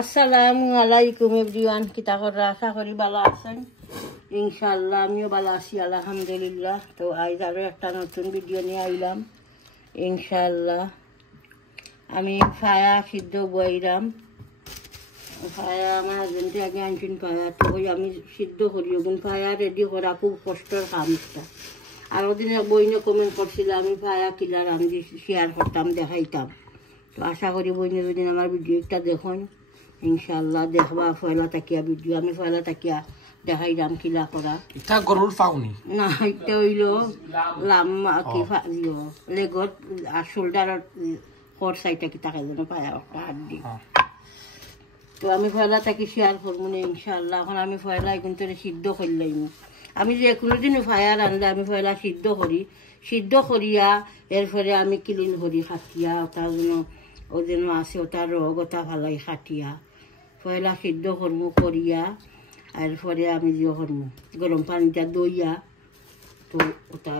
আসসালামু আলাইকুম এভরিওয়ান, কিতা করে আশা করি ভালো আছেন। ইনশাআল্লাহ আমিও ভালো আছি আলহামদুলিল্লাহ। তো আজ আরও একটা নতুন ভিডিও নিয়ে আইলাম ইনশাআল্লাহ। আমি ফায়া সিদ্ধ বইরাম, ফায়া আমার হাজবেন্ডে আগে আনছেন ফায়া, তো ওই আমি সিদ্ধ করি। ওগুন ফায়া রেডি করা খুব কষ্টর কাম একটা। আরও দিনে বইনে কমেন্ট করছিল আমি ফায়া কিলা রান্ধি শেয়ার করতাম, দেখাইতাম। তো আশা করি বইনে যদি আমার ভিডিওটা দেখুন ইনশাআল্লাহ দেখবা। ফয়লা তাকিয়া ভিডিও আমি ফয়লা তাকিয়া দেখাইলাম কিলা করা। এটা গরুর ফাউনি না, এটা হইল লাম্মা কি লেগত আর শোল্ডারের ফোর সাইডটা কি তাকে যেন পায়া একটা হাড্ডি। তো আমি ফয়লা তাকে শেয়ার করবো না ইনশাআল্লাহ। এখন আমি ফয়লা কিন্তু সিদ্ধ করলাম। আমি যে কোনোদিনও ফায়া রান্ধলে আমি ফয়লা সিদ্ধ করি, সিদ্ধ করিয়া এরপরে আমি ক্লিন করি খাটিয়া ওটার জন্য ও যেন আছে ওটার রোগ ওটা ভালাই খাটিয়া পয়লা সিদ্ধ করবো করিয়া এরপরে আমি যে করবো গরম পানিটা দইয়া। তো ওটা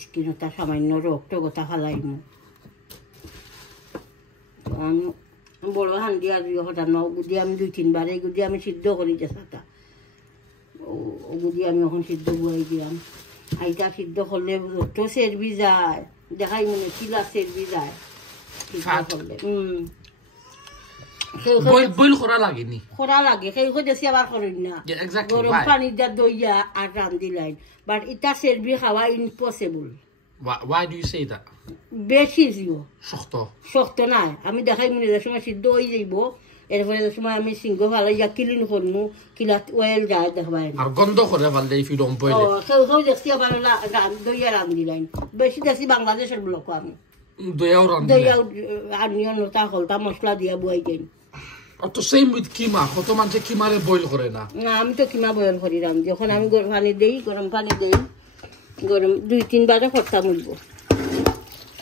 স্কিন ওটা সামান্য রোগটা ওটা ফালাইমু। তো আমি বড় হান্দি আর হঠাৎ ন গুদি আমি 2-3 বার এই গুদি আমি সিদ্ধ করি যেটা ও গুদি আমি এখন সিদ্ধ বই দিলাম। আইটা সিদ্ধ করলে তো সেরবি যায়, দেখাই মনে কিলা সেরবি যায় করলে। বইল করা লাগেনি, করা লাগে সেই দেশি আবার করেন না। গরম পানি দিয়া দইয়া আর রান্ধি লাইন, বাট ইটা সেরবি খাওয়া impossible. Why do you say that? বেশি জিও শক্ত শক্ত নাই। আমি দেখাই মনে যে সময় সিদ্ধ হয়ে যাইব, এরপরে যে সময় আমি সিংহ ভালো ইয়া ক্লিন করবো কিলা ওয়েল যায় দেখবাই আর গন্ধ করে ভালো if you don't boil it. কেউ দেশি আবার দইয়া রান্ধি লাইন। বেশি দেশি বাংলাদেশের ব্লক আমি দইয়াও রান্ধি দইয়া আনিয়ন নটা হলতা মশলা দিয়া বই যাই। তো same with কিমা, কত মানুষে কিমারে বইল করে না। না, আমি তো কিমা বয়ল করি রান্ধি। যখন আমি গরম পানি দেই, গরম পানি দেই, গরম 2-3 বারে করতাম উঠবো।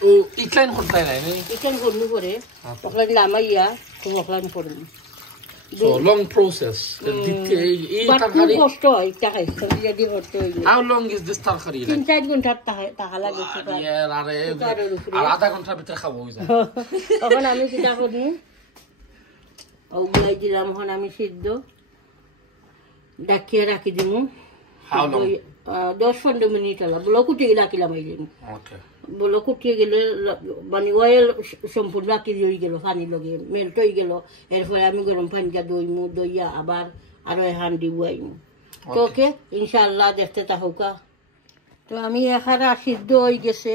ও ইকলাইন করতে নাই ইকলাইন করবো করে ওখানে লামাইয়া খুব ওখানে করবো। So long process. খুব কষ্ট হয় টাকা যদি করতে হইলে। How long is this tarkari? 3-4 ঘন্টা টাকা লাগে। আর আধা ঘন্টার ভিতরে খাবো হয়ে যায়। তখন আমি কিটা করবো ওগুলাই দিলাম। এখন আমি সিদ্ধ ডাকিয়ে রাখি দিব 10-15 মিনিট হলো। বলো কুটিয়ে রাখিলাম এই জন্য। বলো কুটিয়ে গেলে মানে অয়েল সম্পূর্ণ রাখি হয়ে গেল, পানি লগে মেল্ট হয়ে গেল। এরপরে আমি গরম পানিটা দইমু, দইয়া আবার আরো হান্ডি বুয়াইমু। তো ওকে ইনশাআল্লাহ দেখতে থাকুকা। তো আমি এখানা সিদ্ধ হয়ে গেছে,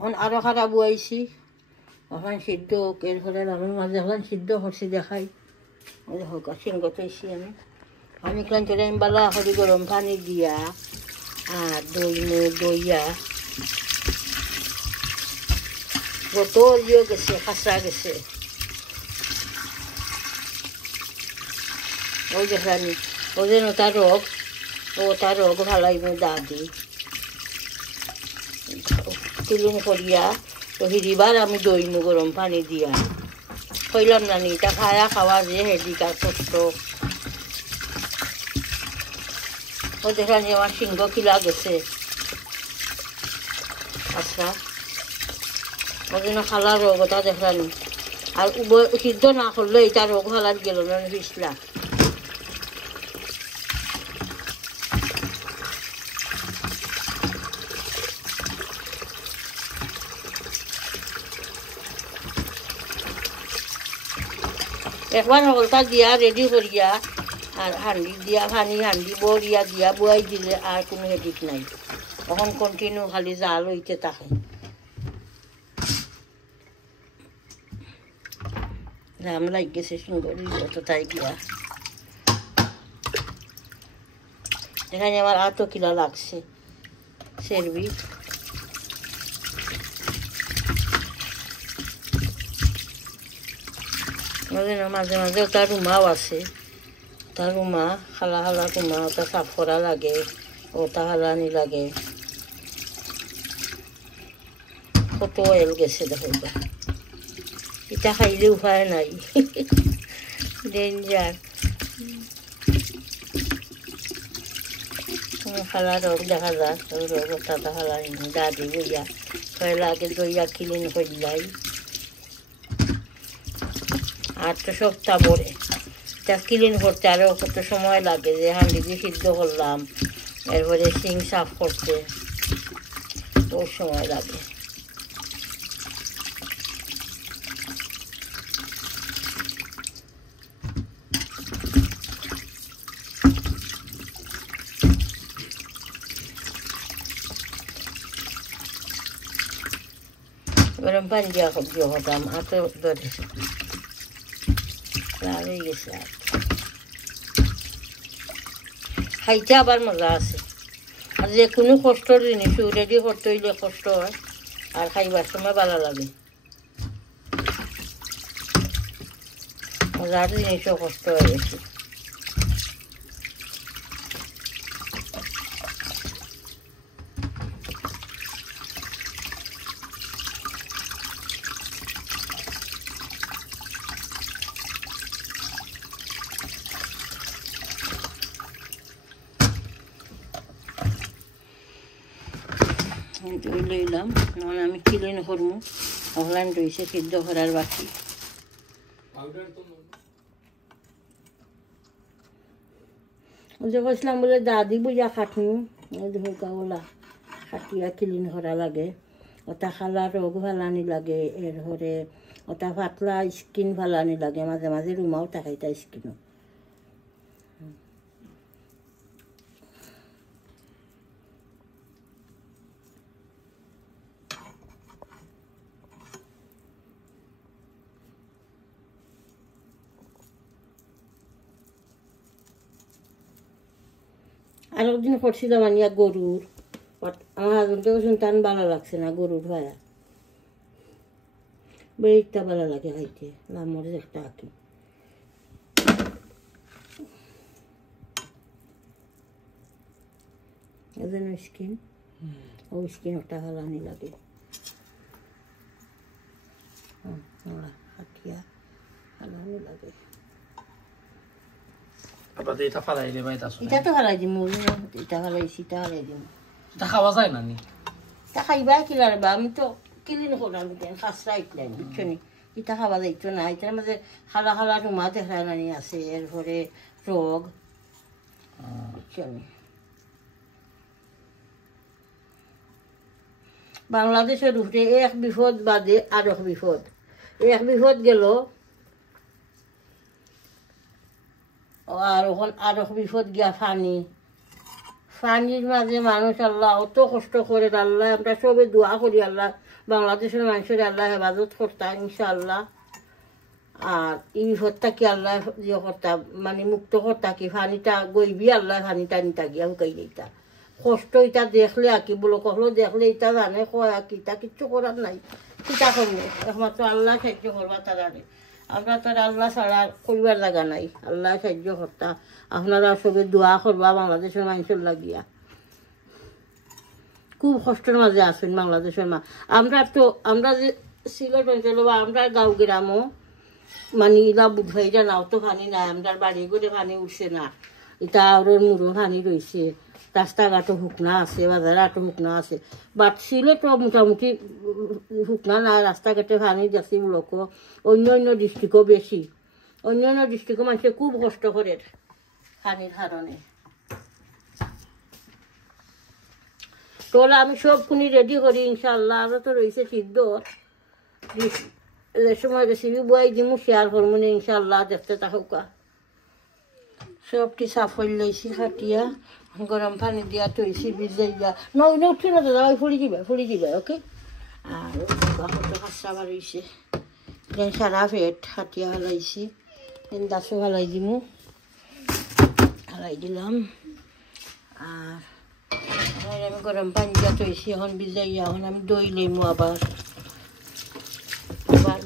এখন আরো খারা বুয়াইছি। ওখানে সিদ্ধ হোক, এরপরে আমি মাঝে এখন সিদ্ধ করছি দেখাই হোক। সিংগত হয়েছি আমি ক্লান চলে আমি বালা করি গরম পানি দিয়া আর দইমু, দইয়া যত ইয়ে গেছে খাসা গেছে ওই দেখানি ও যেন তার রোগ ভালাইমু দা দি ক্লিন করিয়া। তো হিরিবার আমি দইমু গরম পানি দিয়া। কইলাম না এটা খাওয়া যে হেডিকার কষ্ট। ও দেখানি আমার সিংহ কিলা গেছে। আচ্ছা ওই জন্য খালার রোগ ওটা দেখানি। আর সিদ্ধ না করলে এটা রোগ হালার গেল না পিছলা। একবার হলতা দিয়া রেডি করিয়া আর হান্ডি দিয়া হান্ডি বরিয়া দিয়া বুয়াই দিলে আর কোনো হেডিক নাই। তখন কন্টিনিউ খালি জাল হইতে থাকে। নাম লাগছে সুন্দরী যত তাই গিয়া এখানে আমার আতো কিলা লাগছে সেরবি। মাঝে মাঝে ওটা রুমাও আছে, ওটা রুমা খালা রুমা ওটা সাফ করা লাগে, ওটা হালানি লাগে। কত অয়েল গেছে দেখো। এটা খাইলে উপায় নাই, ডেঞ্জার। খালা রোগ দেখা যায়, রোগ ওটা হালানি দাদি বইয়া পয়লা আগে দইয়া ক্লিন করলাই। আর তো সপ্তাহ পরে এটা ক্লিন করতে আরও কত সময় লাগে, যে হাঁড়ি দিয়ে সিদ্ধ করলাম, এরপরে সিং সাফ করতে বহু সময় লাগে। গরম পানি দিয়া সবজি হতাম আর তো ধরেছে লাল হয়ে গেছে। আর খাইতে আবার মজা আছে। আর যে কোনো কষ্টর জিনিস রেডি করতে হইলে কষ্ট হয়, আর খাইবার সময় ভালো লাগে। মজার জিনিসও কষ্ট হয়ে গেছে। দই লইলাম, নহলে আমি ক্লিন করবো। অনলাইন রয়েছে সিদ্ধ করার বাকি। যে বলছিলাম বলে দাদি বুঝা খাটনু ধোকাওলা খাটিয়া ক্লিন করা লাগে। ওটা খালা রোগ ভালানি লাগে, এরপরে ওটা পাতলা স্কিন ভালানি লাগে, মাঝে মাঝে রুমাও থাকাইতা স্কিনও। আর একদিন করছিলাম আনিয়া গরুর, আমার হাজবেন্ডকেও শুনতাম ভালো লাগছে না গরুর ভায়া, বেড়িটা ভালো লাগে খাইতে। লামর একটা আঁকি এজন্য স্কিন ও স্কিন ওটা ভালানি লাগে। আঁকিয়া ভালানি লাগে। এটা ফালাই দে ভাই, এটা তো ফালাই দিম, এটা ফালাইছি, এটা ফালাই দিম। এটা খাওয়া যায় না নি? তা খাইবা কি লাগবা, আমি তো ক্লিন করলাম, খাসরা ইটলাম বুঝছো নি। এটা খাওয়া যাইতো না, এটার মাঝে খালা খালা রুমা দেখা নানি আছে, এরপরে রোগ বুঝছো নি। বাংলাদেশের উপরে এক বিপদ বাদে আর এক বিপদ। এক বিপদ গেল আর ওখান আর এক বিপদ গিয়া ফানি। ফানির মাঝে মানুষ আল্লাহ অত কষ্ট করে, আল্লাহ আমরা সবে দোয়া করি আল্লাহ বাংলাদেশের মানুষের আল্লাহ হেফাজত করতাম ইনশাআল্লাহ। আর এই বিপদটা কি আল্লাহ ইয়ে করতাম, মানে মুক্ত করতা কি ফানিটা গইবি আল্লাহ ফানিটা নিতা গিয়া হুকাই যেতা। কষ্ট এটা দেখলে আঁকি বলো কখলো দেখলে এটা জানে কয় আঁকি, তা কিচ্ছু করার নাই। কিতা করবো, একমাত্র আল্লাহ সাহায্য করবা তারারে। আমরা তো আল্লাহ ছাড়া করিবার জায়গা নাই, আল্লাহ সাহায্য করতা। আপনারা সবে দোয়া করবা বাংলাদেশের মানুষের লাগিয়া। খুব কষ্টের মাঝে আছেন বাংলাদেশের আমরা যে সিলেট অঞ্চল বা আমরা গাঁও গ্রামও মানে ইলা বুঝাই জানাও তো পানি নাই, আমরা বাড়ি করে পানি উঠছে না। এটা আরোর মুড়ো পানি রয়েছে, রাস্তাঘাটও শুকনা আছে, বাজারঘাটও শুকনা আছে। বাট সিলেটও মোটামুটি শুকনা না, রাস্তাঘাটে পানি দেখছি লোক। অন্য অন্য ডিস্ট্রিক্টও বেশি, অন্য অন্য ডিস্ট্রিক্টও মানুষে খুব কষ্ট করে পানির কারণে। তোলা আমি সব খুনি রেডি করি ইনশাল্লাহ। আরও তো রয়েছে সিদ্ধ, যে সময় রেসিপি বয়াই দিমু শেয়ার করবো না ইনশাল্লাহ, দেখতে থাকুকা। সবটি সাফ করে লইছি খাটিয়া, গরম পানি দিয়া তৈছি ভিজাইয়া নইলে উঠে না দাদা ওই ফুলি দিবা ওকে। আর কত খাসা বাড়িছে সারা পেট খাটিয়া হালাইছি, দাসও হালাই দিমু, হালাই দিলাম। আর আমি গরম পানি দিয়া তৈছি, এখন ভিজাইয়া এখন আমি দই লইমু, আবার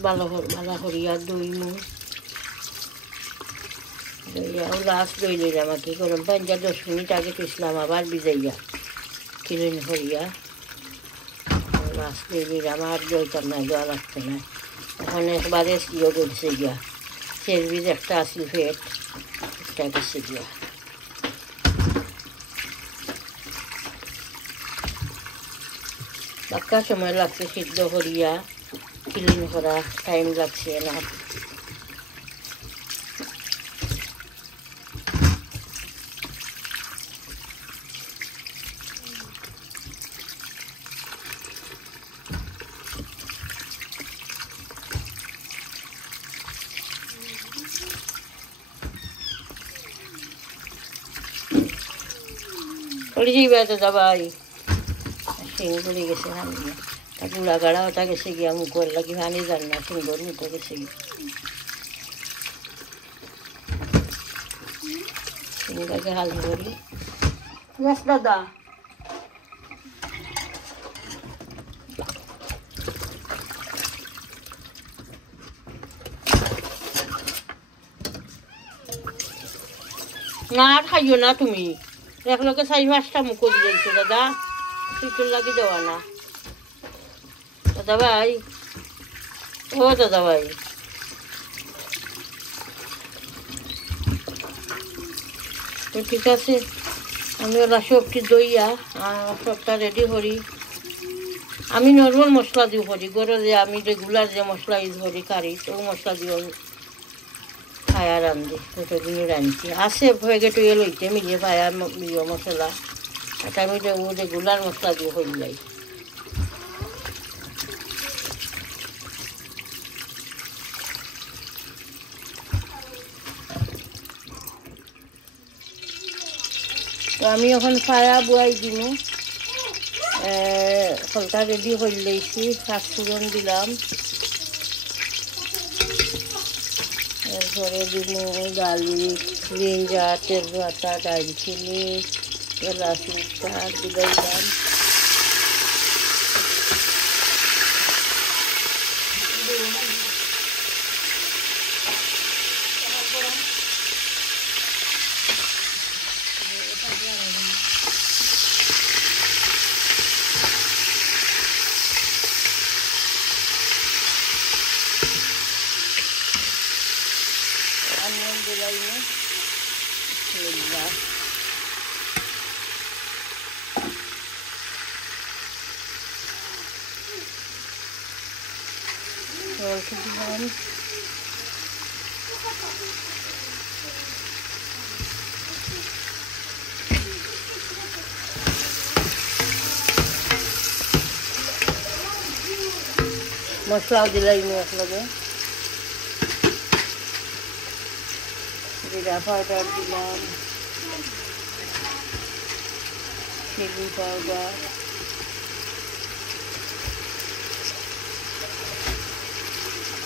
ভালো করিয়া দইমু। দইয়াও লাস্ট দই লইলাম আর কি, গরম পানি দিয়া 10 মিনিট আগে পিছলাম, আবার ভিজাইয়া ক্লিন করিয়া লাস্ট দই লইলাম। আর দইটার না দেওয়া লাগছে না, এখন একবারে ইয়ে করছে গিয়া। সেরভিস একটা আসিল ফেট, একটা করছে গিয়া। বাক্কা সময় লাগছে সিদ্ধ করিয়া, ক্লিন করা টাইম লাগছে না। পড়ে যাইবা দাদা ভাই সিং পড়ে গেছে হানি তা গুড়া গাড়া ওটা গেছে গিয়া মুখর লাগি হানি জান না সিংহর মুখ গেছে গিয়ে সিংটাকে হাল করি yes দাদা না আর খাইও না তুমি একলগে 4-5টা মুখ করে দিয়েছো দাদা সিটুর লাগি দেওয়া না দাদা ভাই ও দাদা ভাই তো ঠিক আছে আমি ওরা সবটি দইয়া সবটা রেডি করি আমি নর্মাল মশলা দিও করি গরো যে আমি রেগুলার যে মশলা ইউজ করি কারি তো মশলা দিও পায়া রান্ধি ততদিনও রাঁধছি আছে ভেগেটো এ লইতে মিলিয়ে পায়া মশলা এটা আমি রেগুলার মশলা দিয়ে হয়ে যাই তো আমি এখন পায়া বুয়াই দিন ফলটা রেডি করে লইছি পাঁচফোড়ন দিলাম এরপরে দিন গার্লিক জিঞ্জার তেজপাতা দারচিনি এলাচ দিলাম মশলাও দিলাই একলগে জিরা পাউডার দিলাম chilli powder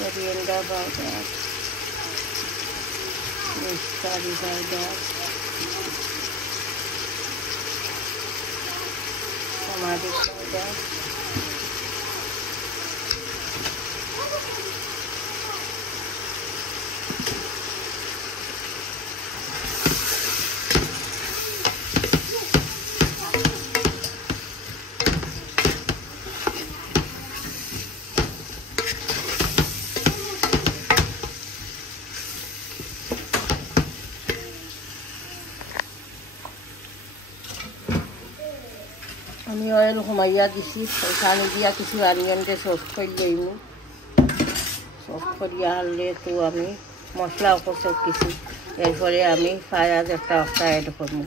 coriander powder curry powder tomato powder আমি অয়েল কমাইয়া দিছি ওখানে দিয়া কিছু অনিয়নকে সফট করে লইমু সফট করিয়া হারলে তো আমি মশলা ওপর সব কিছু এরপরে আমি পেঁয়াজ একটা অ্যাড করবো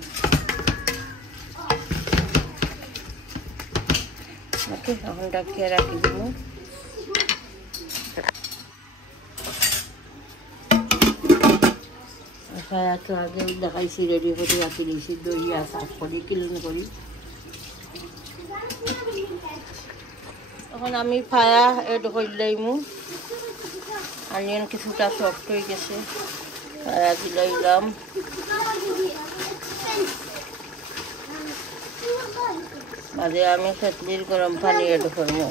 ওকে এখন ডাকিয়ে রাখি দিব পেঁয়াজ তো আগে দেখাইছি রেডি করে রাখি দিয়েছি দইয়া সাফ করি ক্লিন করি এখন আমি পায়া এড করে লইমু অনিয়ন কিছুটা সফট হয়ে গেছে পায়া দিলাম মাঝে আমি তেঁতুলির গরম পানি এড করবো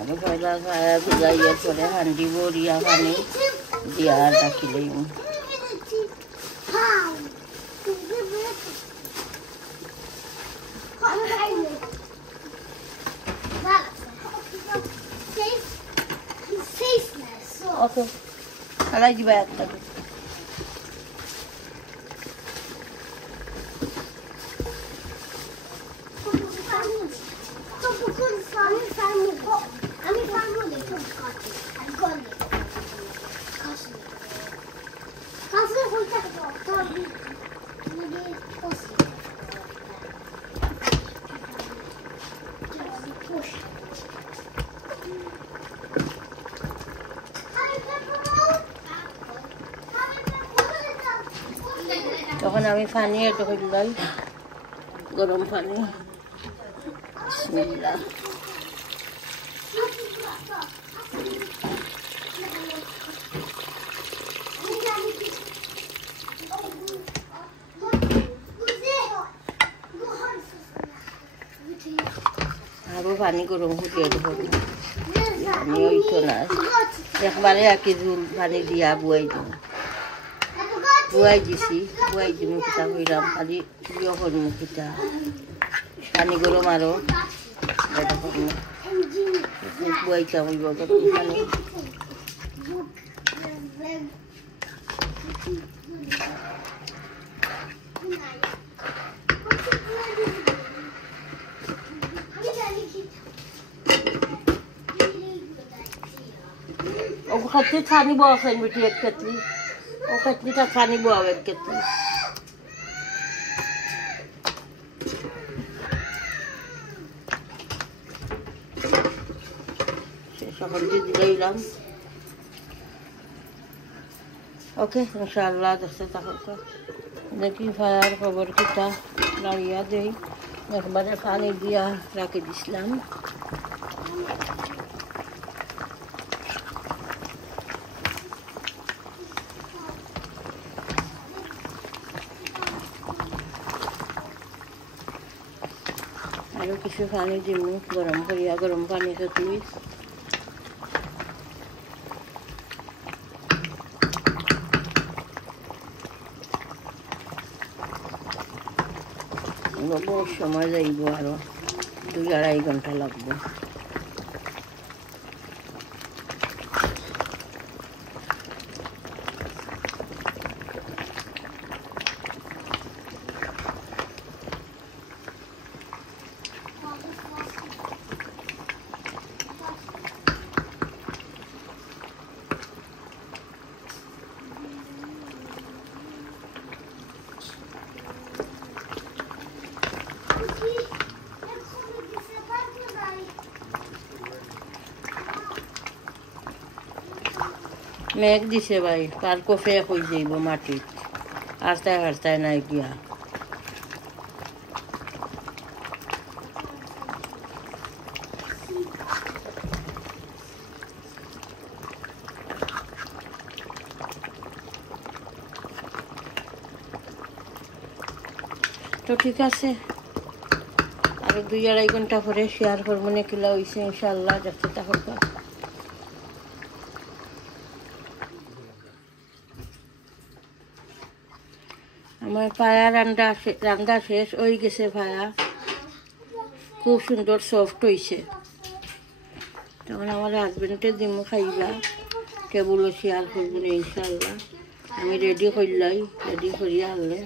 আমি পয়লা পায়া ভিজাইয়ের পরে হান্ডি বড়িয়া পানি দিয়া রাখি লইমু Okay. I like you back. তখন আমি পানি এটো করলাই গরম পানি বিসমিল্লাহ আরো পানি গরম ফুটিয়ে দেবো পানি ওইতো না একবারে আর কি জুল পানি দিয়া বুয়াই দিছি বুয়াই দি মুখিটা হইলাম খালি প্রিয় করি মুখিটা পানি গরম আরো বুয়াইটা হইব পানি ওখানে ছানি বসেন বেটি এক কেতলি ও কেতলিটা ছানি বসাও এক কেতলি সকল দিয়ে দিলাম ওকে ইনশাআল্লাহ দেখতে থাকো দেখি ফায়ার খবর কিটা লাড়িয়া দেই একবারে পানি দিয়া রাখি দিছিলাম আরো কিছু পানি দিব গরম করিয়া গরম পানি তুই বহুত সময় যাইব আরো 2-2.5 ঘন্টা লাগবে মেঘ দিছে ভাই পার্কও ফেক হয়ে যাইব মাটিত আস্তায় হাস্তায় নাই গিয়া তো ঠিক আছে আরো 2-2.5 ঘন্টা পরে শেয়ার করবো না কিলা হয়েছে ইনশাআল্লাহ দেখতে থাকো আমার পায়া রান্না শেষ হয়ে গেছে ভায়া খুব সুন্দর সফট হয়েছে তখন আমার হাজবেন্ডে দিমু খাইলা কেবল শেয়ার করবো না ইনশাআল্লাহ আমি রেডি করলাই রেডি করিয়া আনলে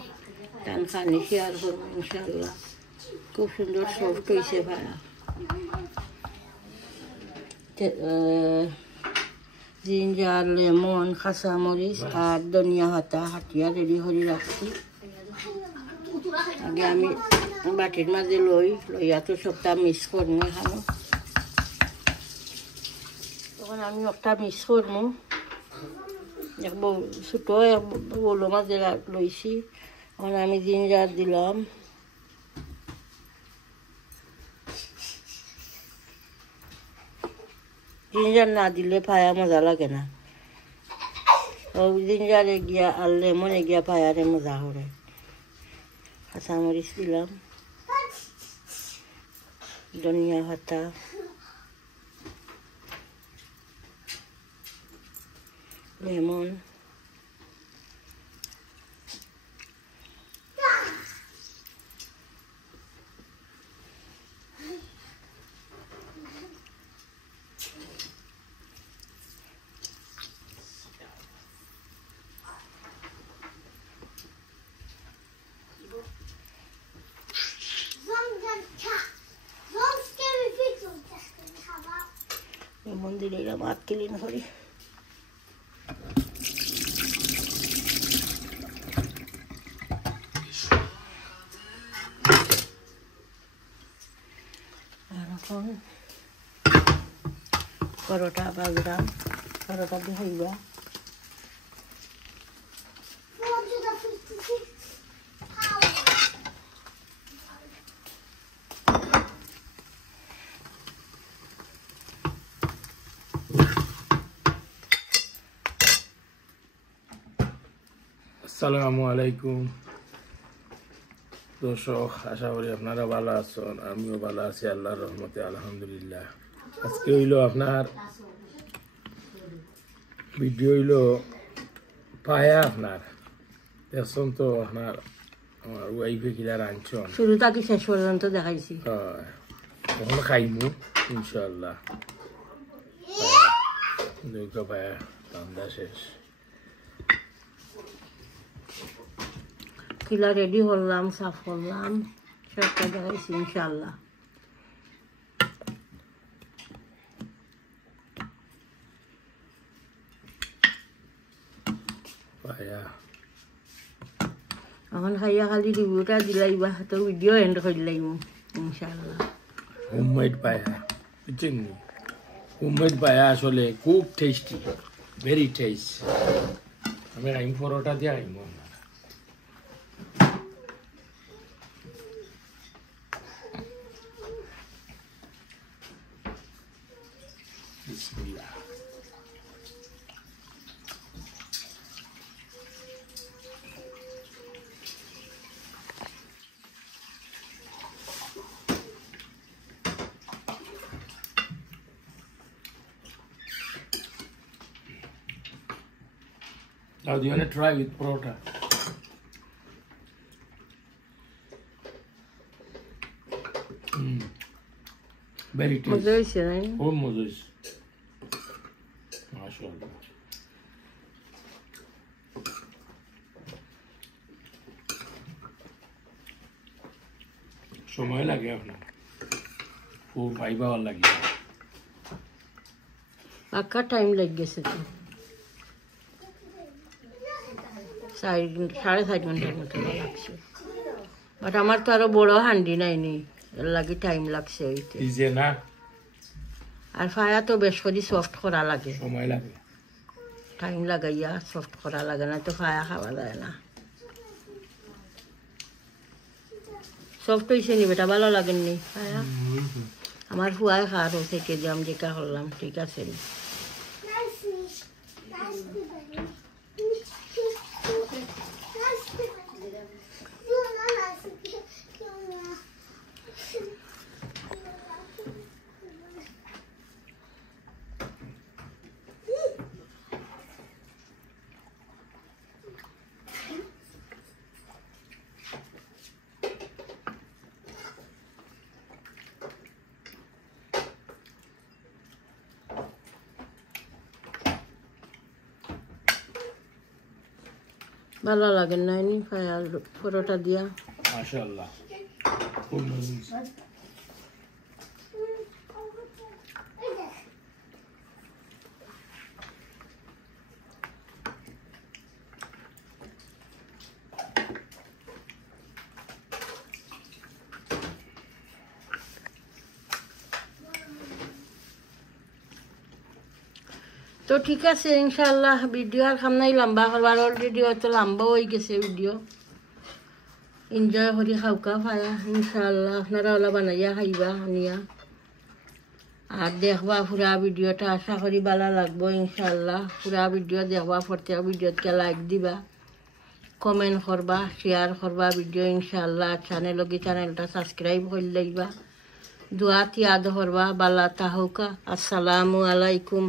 টান খানি শেয়ার করবো ইনশাআল্লাহ খুব সুন্দর সফট হয়েছে ভায়া জিঞ্জার লেমন কাঁচামরিচ আর ধনিয়া পাতা হাটিয়া রেডি করে রাখছি আগে আমি বাটির মাঝে লইয়া তো সবটা মিক্স করবো এখানে তখন আমি একটা মিক্স করবো এক ছোট এক বউলের মাঝে লইছি তখন আমি জিঞ্জার দিলাম জিঞ্জার না দিলে পায়া মজা লাগে না জিঞ্জারে গিয়া আর লেমনে গিয়া পায়ারে মজা করে কাঁচামরিচ দিলাম ধনিয়া পাতা লেমন মন্দিরে এলাম হাত ক্লিন করি আর এখন পরোটা বাজলাম পরোটা দিয়ে হইবা আসসালামু আলাইকুম দর্শক, আশা করি আপনারা ভালো আছেন। আমিও ভালো আছি আল্লাহর রহমতে, আলহামদুলিল্লাহ। আজকে হইলো আপনার ভিডিও হইলো পায়া আপনার দেখছেন তো, আপনার আমার ওয়াইফে কিলা রাঁধছন শুরু থাকি শেষ পর্যন্ত দেখাইছি। হয় তখন খাইমু ইনশাল্লাহ। দুইটা পায়া রান্না শেষ। কিলা রেডি করলাম, সাফ করলাম, সবটা দেখাইছি ইনশাল্লাহ। পায়া এখন খাইয়া খালি রিভিউটা দিলাইবা, তো ভিডিও এন্ড করলাইম ইনশাল্লাহ। হোমমেড পায়া বুঝছেন, হোমমেড পায়া আসলে খুব টেস্টি, ভেরি টেস্ট। আমি আইম পরোটা দিয়ে আইম বিসমিল্লাহ। Now, do you want to try with paratha? Very tasty. মজা হয়েছে নাই? Oh, Moses. MashaAllah. সময় লাগে আপনার, খুব ভাইবার লাগে। পাক্কা টাইম লেগে গেছে তো, 4.5 ঘন্টার মতো লাগছে। বাট আমার তো আরো বড় হান্ডি নাইনি, এর লাগে টাইম লাগছে হইতে। ইজে না, আর ফায়া তো বেশ করে সফট করা লাগে, সময় লাগে। টাইম লাগাইয়া সফট করা লাগে, না তো ফায়া খাওয়া যায় না। সফট হয়েছে নি বেটা, ভালো লাগেননি ফায়া? আমার ফুয়ায় খাওয়ার থেকে যে আমি যেটা করলাম ঠিক আছে নি। ভালো লাগেন না নি ফায়া পরোটা দিয়া? মাশাআল্লাহ, খুব মজা। তো ঠিক আছে ইনশাআল্লাহ, ভিডিও আর খাম নাই লম্বা করবার, অলরেডি হয়তো লম্বা হয়ে গেছে ভিডিও। এনজয় করি খাওকা ফায়া ইনশাআল্লাহ, আপনারা ওলা বানাইয়া খাইবা আনিয়া আর দেখবা পুরা ভিডিওটা। আশা করি ভালো লাগবো ইনশাআল্লাহ। পুরা ভিডিও দেখবা, প্রত্যেক ভিডিওতে লাইক দিবা, কমেন্ট করবা, শেয়ার করবা ভিডিও ইনশাআল্লাহ। চ্যানেলটা সাবস্ক্রাইব করে লইবা, দোয়াত ইয়াদ করবা। বালা তাহকা, আসসালামু আলাইকুম।